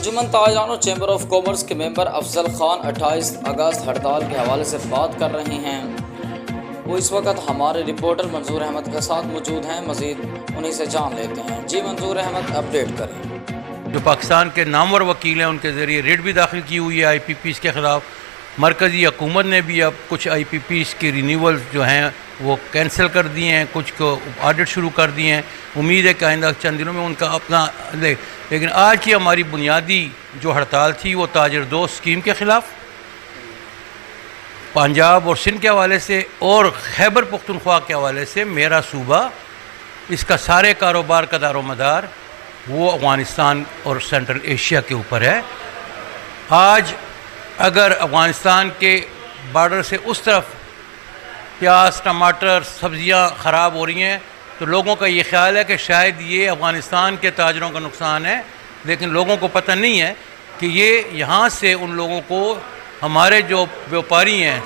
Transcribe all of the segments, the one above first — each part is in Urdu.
انجمن تاجران چیمبر آف کامرس کے ممبر افضل خان 28 اگست ہڑتال کے حوالے سے بات کر رہے ہیں۔ وہ اس وقت ہمارے رپورٹر منظور احمد کے ساتھ موجود ہیں، مزید انہیں سے جان لیتے ہیں۔ جی منظور احمد، اپڈیٹ کریں۔ جو پاکستان کے نامور وکیل ہیں ان کے ذریعے ریٹ بھی داخل کی ہوئی ہے آئی پی پیز کے خلاف۔ مرکزی حکومت نے بھی اب کچھ آئی پی پیز کی رینیول جو ہیں وہ کینسل کر دیے ہیں، کچھ کو آڈٹ شروع کر دیے ہیں۔ امید ہے کہ آئندہ چند دنوں میں ان کا اپنا لیکن آج کی ہماری بنیادی جو ہڑتال تھی وہ تاجر دوست اسکیم کے خلاف، پنجاب اور سندھ کے حوالے سے اور خیبر پختونخوا کے حوالے سے میرا صوبہ، اس کا سارے کاروبار کا دار و مدار وہ افغانستان اور سینٹرل ایشیا کے اوپر ہے۔ آج اگر افغانستان کے بارڈر سے اس طرف پیاز، ٹماٹر، سبزیاں خراب ہو رہی ہیں تو لوگوں کا یہ خیال ہے کہ شاید یہ افغانستان کے تاجروں کا نقصان ہے، لیکن لوگوں کو پتہ نہیں ہے کہ یہ یہاں سے ان لوگوں کو ہمارے جو بیوپاری ہیں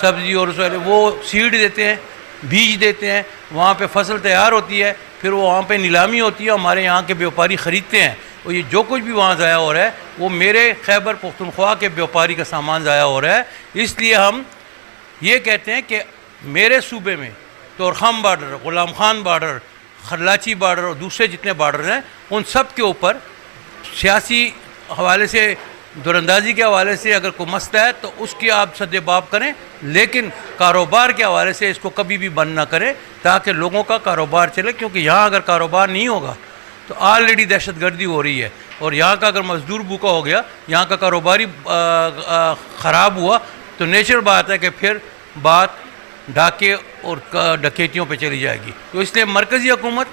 سبزی اور وہ سیڈ دیتے ہیں، بیج دیتے ہیں، وہاں پہ فصل تیار ہوتی ہے، پھر وہ وہاں پہ نیلامی ہوتی ہے، ہمارے یہاں کے بیوپاری خریدتے ہیں، اور یہ جو کچھ بھی وہاں ضائع ہو رہا ہے وہ میرے خیبر پختونخوا کے بیوپاری کا سامان ضائع ہو رہا ہے۔ اس لیے ہم یہ کہتے ہیں کہ میرے صوبے میں Torkham border, Ghulam Khan border, خرلاچی border اور دوسرے جتنے بارڈر ہیں ان سب کے اوپر سیاسی حوالے سے، دوراندازی کے حوالے سے اگر کوئی مسئلہ ہے تو اس کی آپ سد باب کریں، لیکن کاروبار کے حوالے سے اس کو کبھی بھی بند نہ کریں تاکہ لوگوں کا کاروبار چلے، کیونکہ یہاں اگر کاروبار نہیں ہوگا تو آلریڈی دہشت گردی ہو رہی ہے، اور یہاں کا اگر مزدور بھوکا ہو گیا، یہاں کا کاروباری خراب ہوا تو نیچر بات ہے کہ پھر بات ڈاکے اور ڈکیتیوں پہ چلی جائے گی۔ تو اس لیے مرکزی حکومت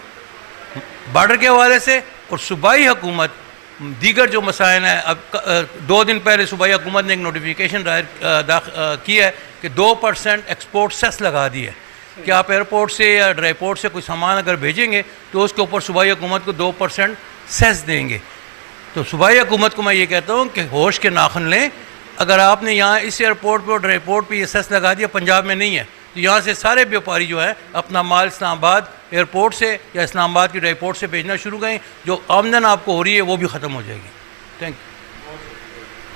بارڈر کے حوالے سے اور صوبائی حکومت دیگر جو مسائل ہیں، اب 2 دن پہلے صوبائی حکومت نے ایک نوٹیفیکیشن کی ہے کہ 2% ایکسپورٹ سیس لگا دی ہے کہ آپ ایئرپورٹ سے یا ڈرائی پورٹ سے کوئی سامان اگر بھیجیں گے تو اس کے اوپر صوبائی حکومت کو 2% سیس دیں گے۔ تو صوبائی حکومت کو میں یہ کہتا ہوں کہ ہوش کے ناخن لیں، اگر آپ نے یہاں اس ایئرپورٹ پہ اور ڈرائی پورٹ پہ یہ سیس لگا دیا، پنجاب میں نہیں ہے، تو یہاں سے سارے بیوپاری جو ہیں اپنا مال اسلام آباد ایئرپورٹ سے یا اسلام آباد کی ڈرائی پورٹ سے بھیجنا شروع کریں، جو آمدن آپ کو ہو رہی ہے وہ بھی ختم ہو جائے گی۔ Thank you.